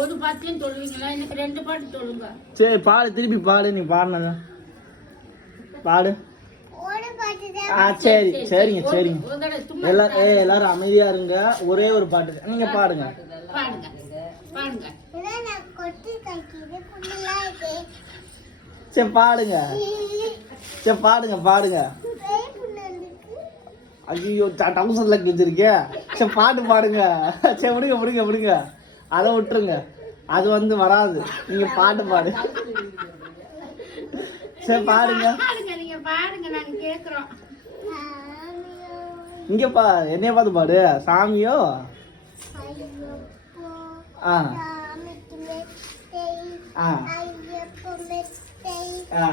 ஒரு பாட்டையும் சொல்லுவீங்களா? எனக்கு 2 பாட்டு சொல்லுங்க. சரி பாடு, திருப்பி பாடு. நீ பாடுனதா பாடு. சரி சரிங்க சரிங்க. எல்லாரும் அமைதியா இருங்க. ஒரே ஒரு பாட்டு நீங்க பாடுங்க. சரி பாடுங்க. சரி பாடுங்க பாடுங்க. ஐயோ டவுசன்ல வச்சிருக்கே. சரி பாட்டு பாடுங்க. சரி விடுங்க விடுங்க விடுங்க. அதை விட்டுருங்க, அது வராது. நீங்க பாட்டு பாடு. சரி பாடுங்க. நீங்க பாடுங்க, நாங்க கேக்குறோம். இங்க என்னைய பார்த்து பாடு. சாமியோ ஆ ஆ ஆ